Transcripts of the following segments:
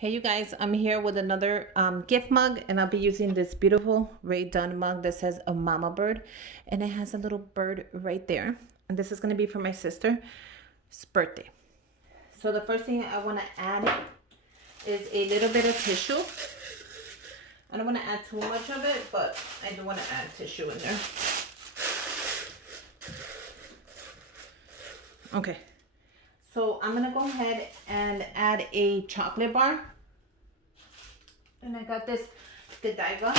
Hey you guys, I'm here with another gift mug, and I'll be using this beautiful Ray Dunn mug that says a mama bird, and it has a little bird right there. And this is going to be for my sister's birthday. So the first thing I want to add is a little bit of tissue. I don't want to add too much of it, but I do want to add tissue in there. Okay, so I'm going to go ahead and add a chocolate bar. And I got this Godiva.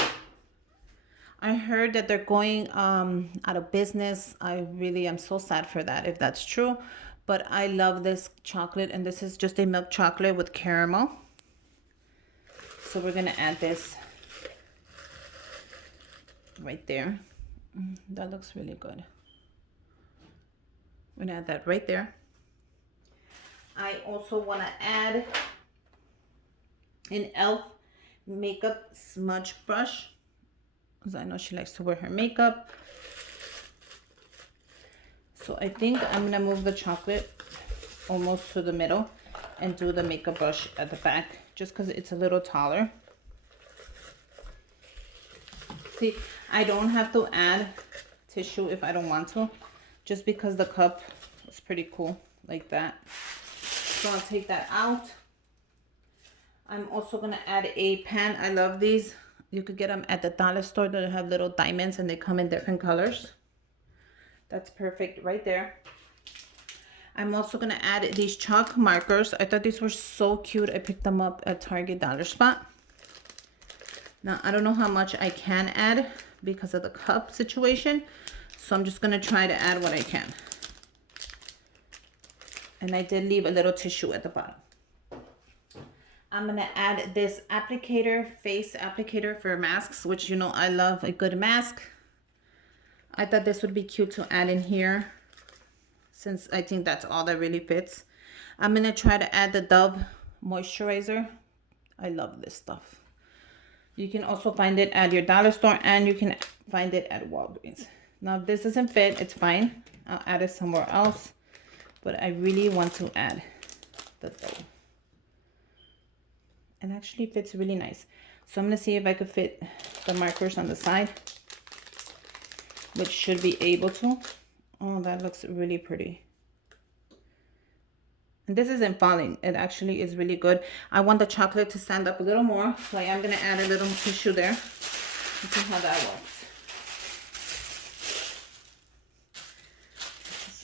I heard that they're going out of business. I really am so sad for that if that's true. But I love this chocolate, and this is just a milk chocolate with caramel. So we're gonna add this right there. That looks really good. We're gonna add that right there. I also wanna add an e.l.f. makeup smudge brush, because I know she likes to wear her makeup. So I think I'm gonna move the chocolate almost to the middle and do the makeup brush at the back, just because it's a little taller. See, I don't have to add tissue if I don't want to, just because the cup is pretty cool like that. So I'll take that out. I'm also going to add a pen. I love these. You could get them at the dollar store. They have little diamonds and they come in different colors. That's perfect right there. I'm also going to add these chalk markers. I thought these were so cute. I picked them up at Target Dollar Spot. Now, I don't know how much I can add because of the cup situation. So I'm just going to try to add what I can. And I did leave a little tissue at the bottom. I'm going to add this applicator, face applicator for masks, which you know I love a good mask. I thought this would be cute to add in here, since I think that's all that really fits. I'm going to try to add the Dove moisturizer. I love this stuff. You can also find it at your dollar store, and you can find it at Walgreens. Now, if this doesn't fit, it's fine. I'll add it somewhere else. But I really want to add the Dove. It actually fits really nice. So I'm going to see if I could fit the markers on the side, which should be able to. Oh, that looks really pretty. And this isn't falling. It actually is really good. I want the chocolate to stand up a little more. So I am going to add a little tissue there. Let's see how that works.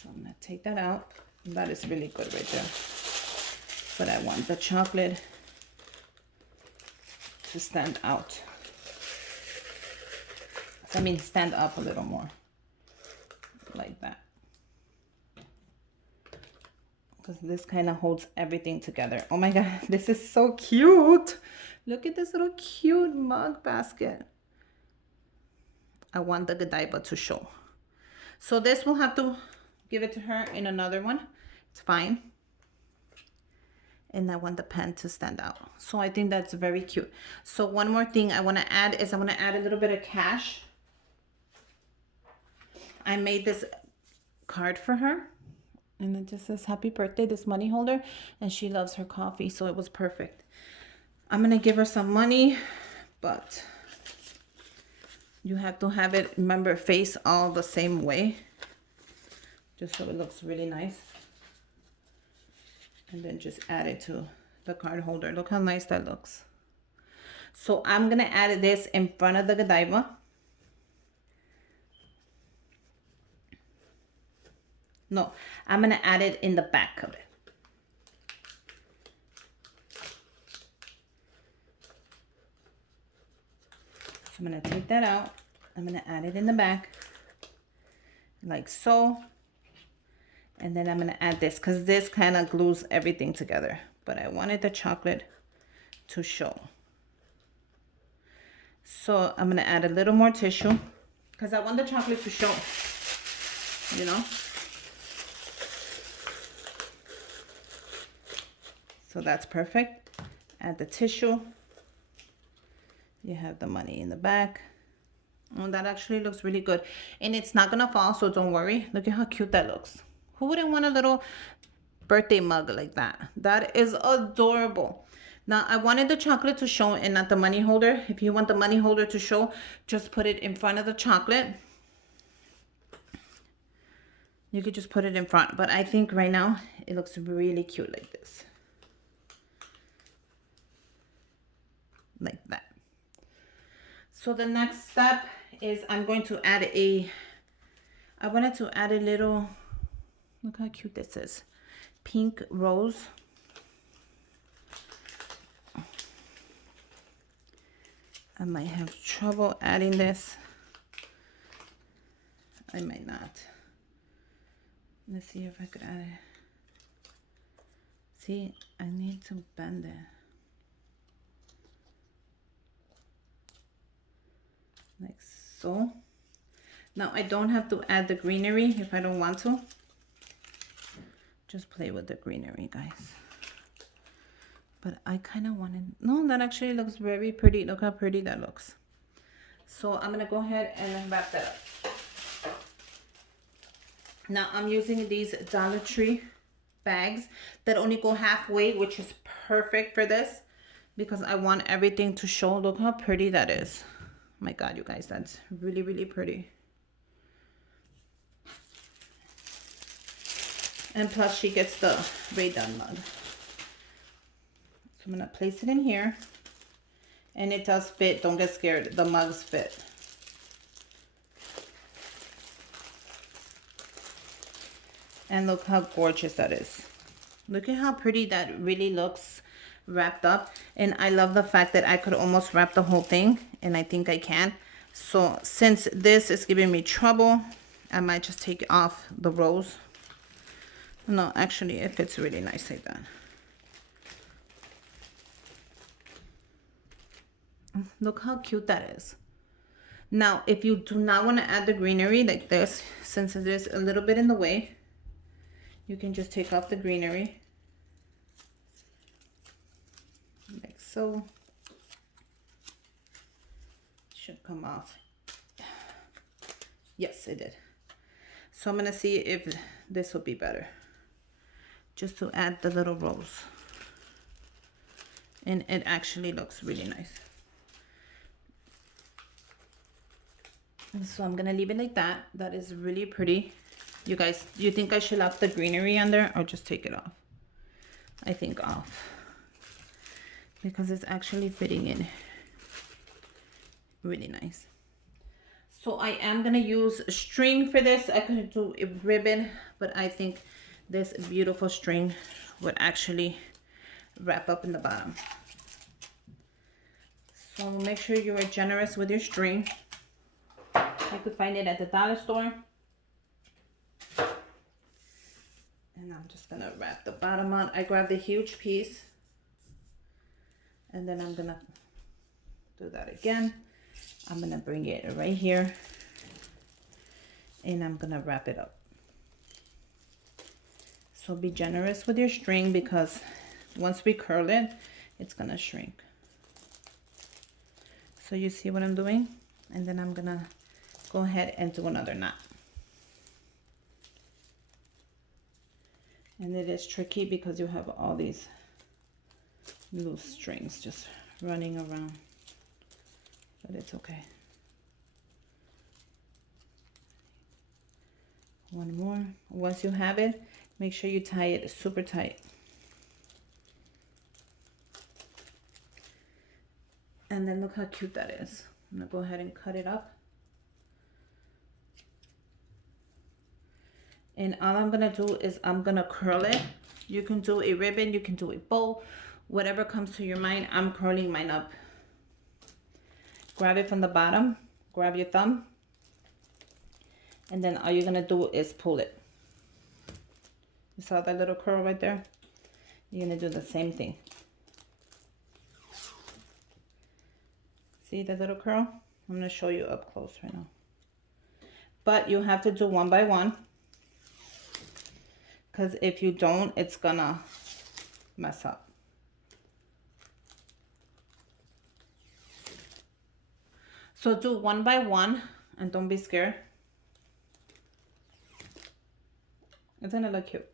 So I'm going to take that out. That is really good right there. But I want the chocolate to stand out. I mean, stand up a little more. Like that. Because this kind of holds everything together. Oh my God, this is so cute. Look at this little cute mug basket. I want the Godiva to show. So this will have to give it to her in another one. It's fine. And I want the pen to stand out. So I think that's very cute. So one more thing I want to add is I want to add a little bit of cash. I made this card for her. And it just says, happy birthday, this money holder. And she loves her coffee, so it was perfect. I'm going to give her some money. But you have to have it, remember, face all the same way. Just so it looks really nice. And then just add it to the card holder. Look how nice that looks. So I'm going to add this in front of the Godiva. No, I'm going to add it in the back of it. So I'm going to take that out. I'm going to add it in the back. Like so. And then I'm going to add this, because this kind of glues everything together. But I wanted the chocolate to show. So I'm going to add a little more tissue, because I want the chocolate to show, you know. So that's perfect. Add the tissue. You have the money in the back. Oh, that actually looks really good. And it's not going to fall, so don't worry. Look at how cute that looks. Who wouldn't want a little birthday mug like that? That is adorable. Now, I wanted the chocolate to show and not the money holder. If you want the money holder to show, just put it in front of the chocolate. You could just put it in front. But I think right now, it looks really cute like this. Like that. So the next step is I'm going to add I wanted to add a little, look how cute this is. Pink rose. I might have trouble adding this. I might not. Let's see if I could add it. See, I need to bend it. Like so. Now I don't have to add the greenery if I don't want to. Just play with the greenery, guys. But I kind of wanted, no, that actually looks very pretty. Look how pretty that looks. So I'm going to go ahead and wrap that up. Now I'm using these Dollar Tree bags that only go halfway, which is perfect for this because I want everything to show. Look how pretty that is. Oh my God, you guys, that's really, really pretty. And plus she gets the Raydon mug. I'm going to place it in here, and it does fit. Don't get scared. The mugs fit. And look how gorgeous that is. Look at how pretty that really looks wrapped up. And I love the fact that I could almost wrap the whole thing, and I think I can. So since this is giving me trouble, I might just take off the rose. No, actually, it fits really nice like that. Look how cute that is. Now, if you do not want to add the greenery like this, since it is a little bit in the way, you can just take off the greenery. Like so. Should come off. Yes, it did. So I'm going to see if this will be better. Just to add the little rose. And it actually looks really nice. So I'm gonna leave it like that. That is really pretty. You guys, do you think I should have the greenery on there or just take it off? I think off. Because it's actually fitting in really nice. So I am gonna use string for this. I could do a ribbon, but I think this beautiful string would actually wrap up in the bottom. So make sure you are generous with your string. You could find it at the dollar store. And I'm just gonna wrap the bottom on. I grabbed a huge piece. And then I'm gonna do that again. I'm gonna bring it right here. And I'm gonna wrap it up. So be generous with your string because once we curl it, it's gonna shrink. So you see what I'm doing? And then I'm gonna go ahead and do another knot. And it is tricky because you have all these loose strings just running around, but it's okay. One more. Once you have it, make sure you tie it super tight. And then look how cute that is. I'm gonna go ahead and cut it up. And all I'm gonna do is I'm gonna curl it. You can do a ribbon, you can do a bow, whatever comes to your mind. I'm curling mine up. Grab it from the bottom, grab your thumb, and then all you're gonna do is pull it. You saw that little curl right there? You're gonna do the same thing. See the little curl? I'm gonna show you up close right now. But you have to do one by one. Because if you don't, it's gonna mess up. So do one by one and don't be scared. It's gonna look cute.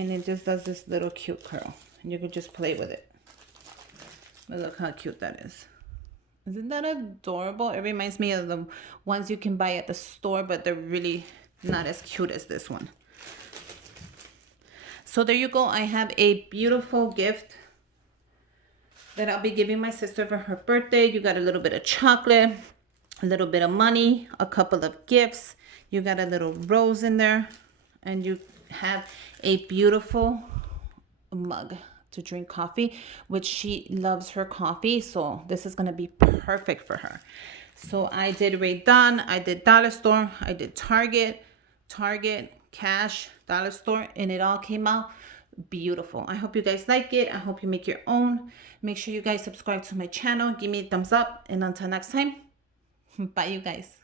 And it just does this little cute curl. And you can just play with it. But look how cute that is. Isn't that adorable? It reminds me of the ones you can buy at the store, but they're really not as cute as this one. So there you go. I have a beautiful gift that I'll be giving my sister for her birthday. You got a little bit of chocolate, a little bit of money, a couple of gifts. You got a little rose in there, and you have a beautiful mug to drink coffee, which she loves her coffee. So this is going to be perfect for her. So I did Ray Don, I did Dollar Store, I did Target, Cash, Dollar Store, and it all came out beautiful. I hope you guys like it. I hope you make your own. Make sure you guys subscribe to my channel. Give me a thumbs up. And until next time, bye you guys.